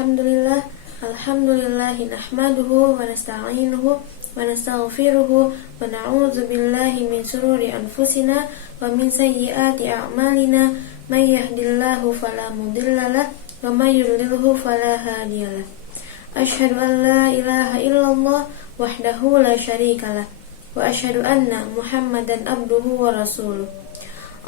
Alhamdulillah, alhamdulillahi nahmaduhu wa nasta'inuhu wa nastaghfiruhu wa na'udzu billahi min shururi anfusina wa min sayyiati a'malina, may yahdihillahu fala mudhillalah wa may yudlilhu fala hadiyalah. Asyhadu an la ilaha illallah wahdahu la syarikalah wa asyhadu anna Muhammadan abduhu wa rasuluh.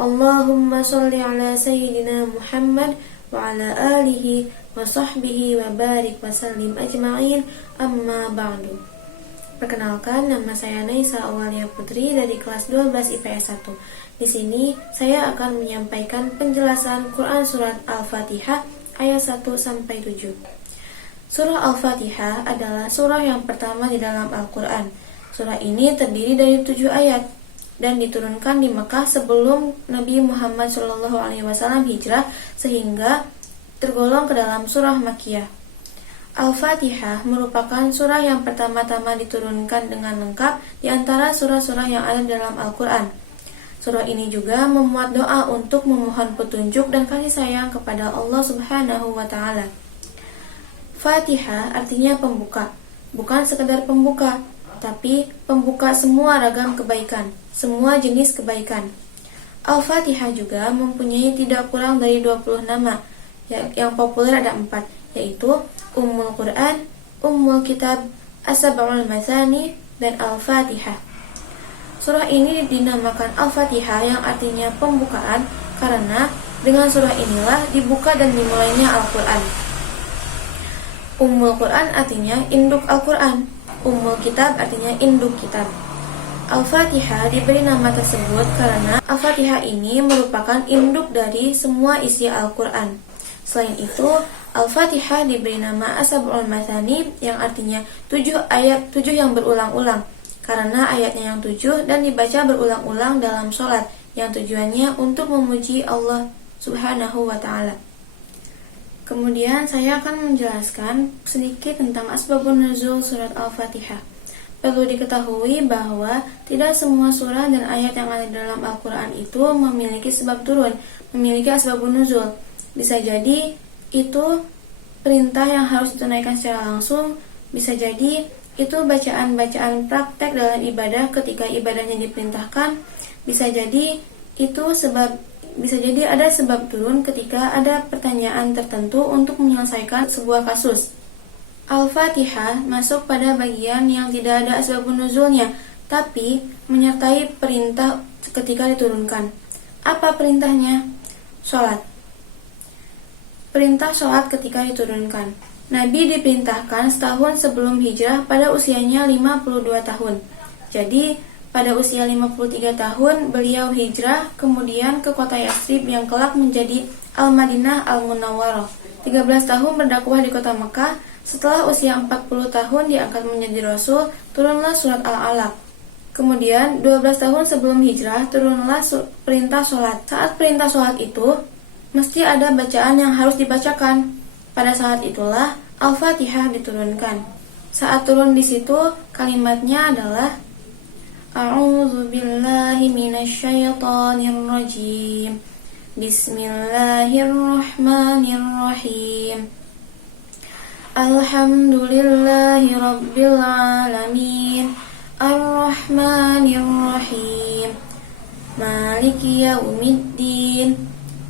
Allahumma sholli ala sayyidina Muhammad wa ala alihi wa sahbihi wa barik wa sallim ajma'in, amma ba'du. Perkenalkan, nama saya Naisa Awalia Putri dari kelas 12 IPS 1. Di sini saya akan menyampaikan penjelasan Quran surat Al-Fatihah ayat 1 sampai 7. Surah Al-Fatihah adalah surah yang pertama di dalam Al-Quran. Surah ini terdiri dari 7 ayat dan diturunkan di Mekah sebelum Nabi Muhammad SAW hijrah, sehingga tergolong ke dalam surah Makkiyah. Al-Fatihah merupakan surah yang pertama-tama diturunkan dengan lengkap di antara surah-surah yang ada dalam Al-Quran. Surah ini juga memuat doa untuk memohon petunjuk dan kasih sayang kepada Allah Subhanahu wa Ta'ala. Fatihah artinya pembuka, bukan sekedar pembuka, tapi pembuka semua ragam kebaikan, semua jenis kebaikan. Al-Fatihah juga mempunyai tidak kurang dari 20 nama, yang populer ada 4, yaitu Ummul Quran, Ummul Kitab, As-Sab'ul Mathani, dan Al-Fatihah. Surah ini dinamakan Al-Fatihah yang artinya pembukaan karena dengan surah inilah dibuka dan dimulainya Al-Quran. Ummul Quran artinya induk Al-Quran, Ummul Kitab artinya induk kitab. Al-Fatihah diberi nama tersebut karena Al-Fatihah ini merupakan induk dari semua isi Al-Quran. Selain itu, Al-Fatihah diberi nama As-Sab'ul Mathani yang artinya 7 ayat 7 yang berulang-ulang, karena ayatnya yang 7 dan dibaca berulang-ulang dalam sholat, yang tujuannya untuk memuji Allah Subhanahu wa Ta'ala. Kemudian saya akan menjelaskan sedikit tentang asbabun nuzul surat Al-Fatihah. Perlu diketahui bahwa tidak semua surah dan ayat yang ada dalam Al-Quran itu memiliki sebab turun, memiliki asbabun nuzul. Bisa jadi itu perintah yang harus ditunaikan secara langsung, bisa jadi itu bacaan-bacaan praktek dalam ibadah ketika ibadahnya diperintahkan, bisa jadi ada sebab turun ketika ada pertanyaan tertentu untuk menyelesaikan sebuah kasus. Al-Fatihah masuk pada bagian yang tidak ada asbabun nuzulnya, tapi menyertai perintah ketika diturunkan. Apa perintahnya? Sholat. Perintah sholat ketika diturunkan. Nabi diperintahkan setahun sebelum hijrah pada usianya 52 tahun. Jadi, pada usia 53 tahun, beliau hijrah kemudian ke kota Yathrib yang kelak menjadi Al-Madinah Al-Munawwarah. 13 tahun berdakwah di kota Mekah. Setelah usia 40 tahun diangkat menjadi Rasul, turunlah surat Al-Alaq. Kemudian, 12 tahun sebelum hijrah, turunlah perintah sholat. Saat perintah sholat itu, mesti ada bacaan yang harus dibacakan. Pada saat itulah Al-Fatihah diturunkan. Saat turun di situ, kalimatnya adalah A'udzu billahi minasyaitonir rajim. Bismillahirrahmanirrahim. Alhamdulillahi rabbil alamin. Ar-Rahmanir-Rahim. Maliki yaumiddin.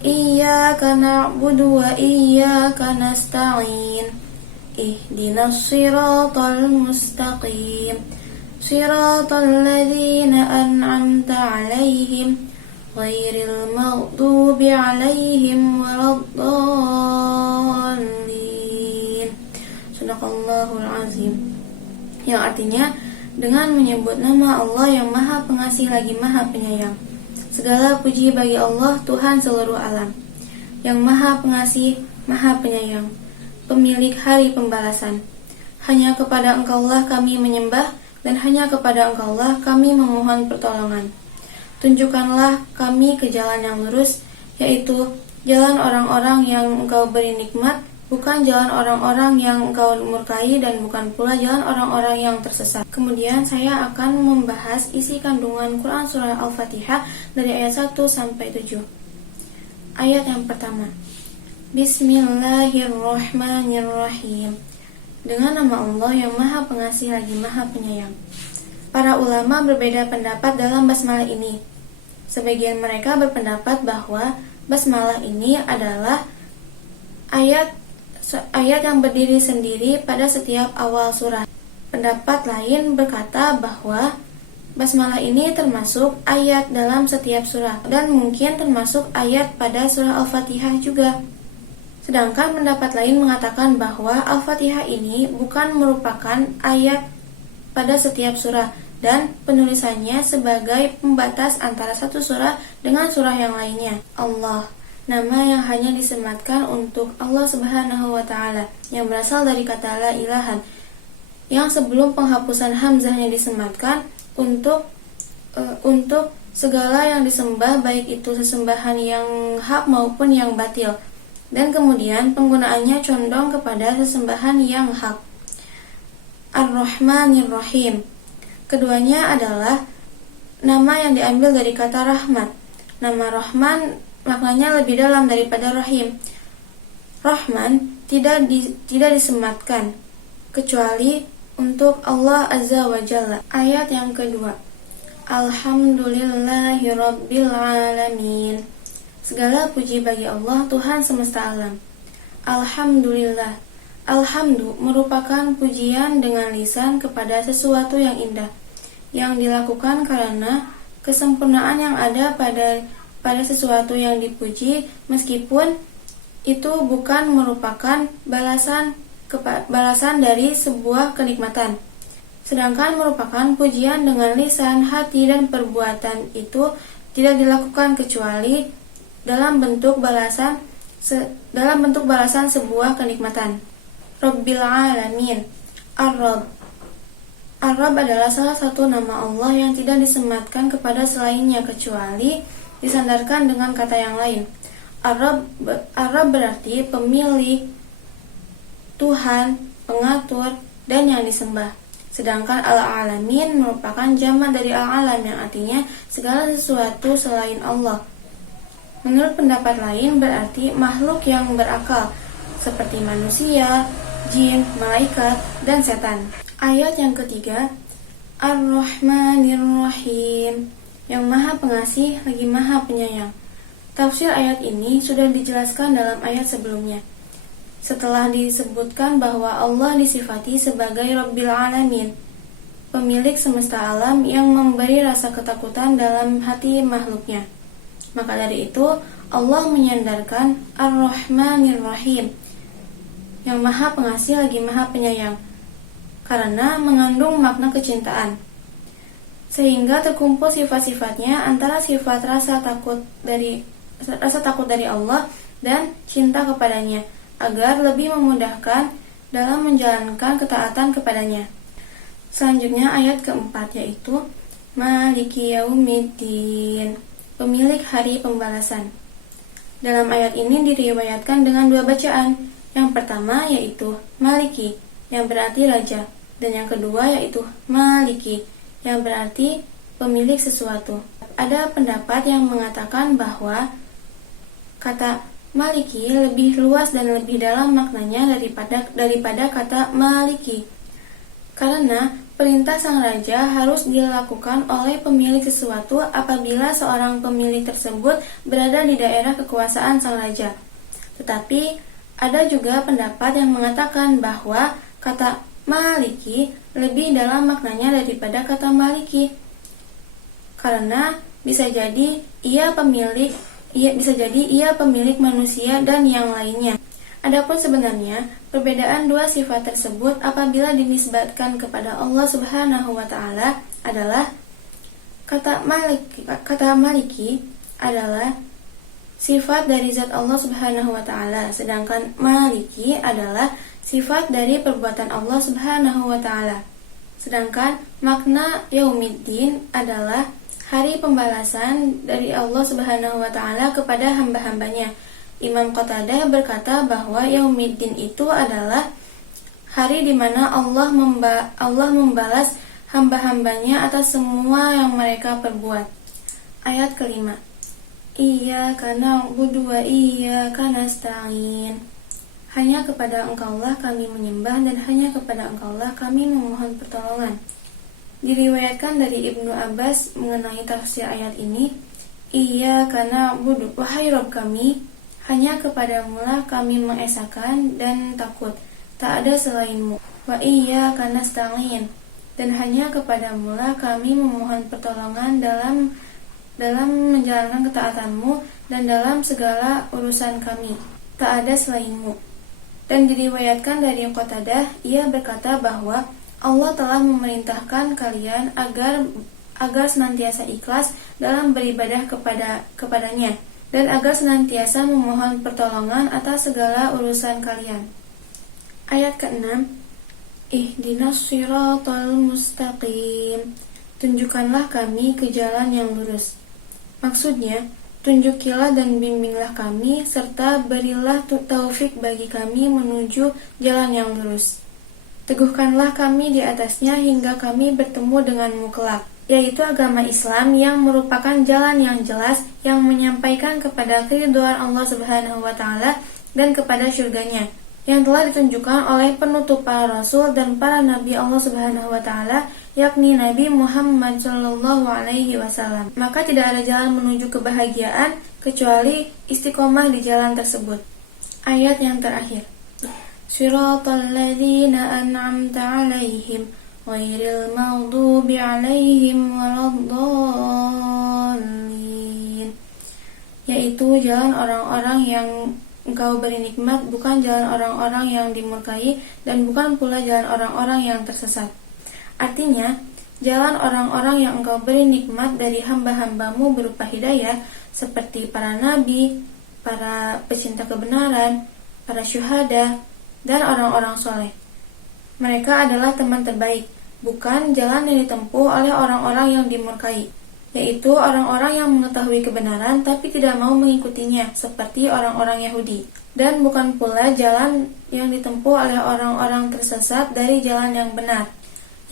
Iyyaka na'budu wa iyyaka nasta'in. Ihdinas siratal mustaqim. Siratal ladzina an'amta 'alaihim ghairil maghdubi 'alaihim waladdallin. Shadaqallahul azim. Yang artinya dengan menyebut nama Allah yang Maha Pengasih lagi Maha Penyayang. Segala puji bagi Allah, Tuhan seluruh alam, yang Maha Pengasih, Maha Penyayang, pemilik hari pembalasan. Hanya kepada Engkaulah kami menyembah, dan hanya kepada Engkaulah kami memohon pertolongan. Tunjukkanlah kami ke jalan yang lurus, yaitu jalan orang-orang yang Engkau beri nikmat, bukan jalan orang-orang yang Engkau murkai, dan bukan pula jalan orang-orang yang tersesat. Kemudian saya akan membahas isi kandungan Quran surah Al-Fatihah dari ayat 1 sampai 7. Ayat yang pertama. Bismillahirrahmanirrahim. Dengan nama Allah yang Maha Pengasih lagi Maha Penyayang. Para ulama berbeda pendapat dalam basmalah ini. Sebagian mereka berpendapat bahwa basmalah ini adalah ayat yang berdiri sendiri pada setiap awal surah. Pendapat lain berkata bahwa basmalah ini termasuk ayat dalam setiap surah dan mungkin termasuk ayat pada surah Al-Fatihah juga. Sedangkan pendapat lain mengatakan bahwa Al-Fatihah ini bukan merupakan ayat pada setiap surah dan penulisannya sebagai pembatas antara satu surah dengan surah yang lainnya. Allah, nama yang hanya disematkan untuk Allah Subhanahu wa Ta'ala, yang berasal dari kata la ilahan, yang sebelum penghapusan hamzahnya disematkan untuk segala yang disembah, baik itu sesembahan yang hak maupun yang batil, dan kemudian penggunaannya condong kepada sesembahan yang hak. Ar-Rahmanir-Rahim. Keduanya adalah nama yang diambil dari kata rahmat. Nama Rahman maknanya lebih dalam daripada Rahim. Rahman tidak disematkan kecuali untuk Allah Azza wa Jalla. Ayat yang kedua. Alhamdulillahirabbil alamin. Segala puji bagi Allah, Tuhan semesta alam. Alhamdulillah. Alhamdu merupakan pujian dengan lisan kepada sesuatu yang indah, yang dilakukan karena kesempurnaan yang ada pada sesuatu yang dipuji, meskipun itu bukan merupakan balasan dari sebuah kenikmatan. Sedangkan merupakan pujian dengan lisan, hati, dan perbuatan itu tidak dilakukan kecuali dalam bentuk balasan sebuah kenikmatan. Rabbil alamin. Ar-Rabb. Ar-Rabb adalah salah satu nama Allah yang tidak disematkan kepada selainnya kecuali disandarkan dengan kata yang lain. Ar-Rabb berarti pemilik, Tuhan, pengatur, dan yang disembah. Sedangkan al-alamin merupakan jamak dari al-alam yang artinya segala sesuatu selain Allah. Menurut pendapat lain berarti makhluk yang berakal, seperti manusia, jin, malaikat, dan setan. Ayat yang ketiga, Ar-Rahmanir-Rahim, yang Maha Pengasih lagi Maha Penyayang. Tafsir ayat ini sudah dijelaskan dalam ayat sebelumnya. Setelah disebutkan bahwa Allah disifati sebagai Rabbil Alamin, pemilik semesta alam yang memberi rasa ketakutan dalam hati makhluknya. Maka dari itu, Allah menyandarkan Ar-Rahmanir-Rahim, yang Maha Pengasih lagi Maha Penyayang, karena mengandung makna kecintaan. Sehingga terkumpul sifat-sifatnya antara sifat rasa takut dari Allah dan cinta kepadanya, agar lebih memudahkan dalam menjalankan ketaatan kepadanya. Selanjutnya ayat keempat, yaitu Maliki Yaumiddin, pemilik hari pembalasan. Dalam ayat ini diriwayatkan dengan dua bacaan. Yang pertama yaitu Maliki, yang berarti raja, dan yang kedua yaitu Maliki, yang berarti pemilik sesuatu. Ada pendapat yang mengatakan bahwa kata Maliki lebih luas dan lebih dalam maknanya daripada kata Maliki, karena perintah sang raja harus dilakukan oleh pemilik sesuatu apabila seorang pemilik tersebut berada di daerah kekuasaan sang raja. Tetapi ada juga pendapat yang mengatakan bahwa kata Maliki lebih dalam maknanya daripada kata Maliki, karena bisa jadi ia pemilik manusia dan yang lainnya. Adapun sebenarnya perbedaan dua sifat tersebut apabila dinisbatkan kepada Allah Subhanahu wa Ta'ala adalah kata Maliki adalah sifat dari zat Allah Subhanahu wa Ta'ala, sedangkan Maliki adalah sifat dari perbuatan Allah Subhanahu wa Ta'ala. Sedangkan makna Yaumiddin adalah hari pembalasan dari Allah Subhanahu wa Ta'ala kepada hamba-hambanya. Imam Qatadah berkata bahwa Yaumiddin itu adalah hari di mana Allah membalas hamba-hambanya atas semua yang mereka perbuat. Ayat kelima. Iyyaka na'budu wa iyyaka nasta'in. Hanya kepada Engkaulah kami menyembah dan hanya kepada Engkaulah kami memohon pertolongan. Diriwayatkan dari Ibnu Abbas mengenai tafsir ayat ini, Iyyaka na'budu, wahai Rabb kami, hanya kepadamulah kami mengesahkan dan takut, tak ada selainmu. Wa iyyaka nasta'in, dan hanya kepadamulah kami memohon pertolongan dalam menjalankan ketaatanmu dan dalam segala urusan kami, tak ada selainmu. Dan diriwayatkan dari Qatadah, ia berkata bahwa Allah telah memerintahkan kalian agar senantiasa ikhlas dalam beribadah kepadanya dan agar senantiasa memohon pertolongan atas segala urusan kalian. Ayat ke-6, Ihdinas siratal mustaqim, tunjukkanlah kami ke jalan yang lurus. Maksudnya, tunjukilah dan bimbinglah kami, serta berilah taufik bagi kami menuju jalan yang lurus. Teguhkanlah kami di atasnya hingga kami bertemu denganmu kelak, yaitu agama Islam yang merupakan jalan yang jelas yang menyampaikan kepada keridhaan Allah Subhanahu wa Ta'ala dan kepada syurganya, yang telah ditunjukkan oleh penutup para rasul dan para nabi Allah Subhanahu wa Ta'ala, yakni Nabi Muhammad Shallallahu Alaihi Wasallam. Maka tidak ada jalan menuju kebahagiaan kecuali istiqomah di jalan tersebut. Ayat yang terakhir, Shiratal ladzina an'amta 'alaihim ghairil maghdubi 'alaihim waladdallin, yaitu jalan orang-orang yang Engkau beri nikmat, bukan jalan orang-orang yang dimurkai dan bukan pula jalan orang-orang yang tersesat. Artinya, jalan orang-orang yang Engkau beri nikmat dari hamba-hambamu berupa hidayah, seperti para nabi, para pecinta kebenaran, para syuhada, dan orang-orang soleh. Mereka adalah teman terbaik, bukan jalan yang ditempuh oleh orang-orang yang dimurkai, yaitu orang-orang yang mengetahui kebenaran tapi tidak mau mengikutinya, seperti orang-orang Yahudi. Dan bukan pula jalan yang ditempuh oleh orang-orang tersesat dari jalan yang benar,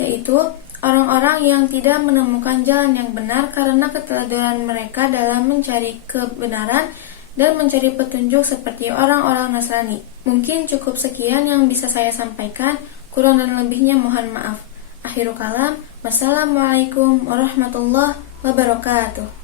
yaitu orang-orang yang tidak menemukan jalan yang benar karena keteladanan mereka dalam mencari kebenaran dan mencari petunjuk seperti orang-orang Nasrani. Mungkin cukup sekian yang bisa saya sampaikan, kurang dan lebihnya mohon maaf. Akhirul kalam, wassalamualaikum warahmatullahi wabarakatuh.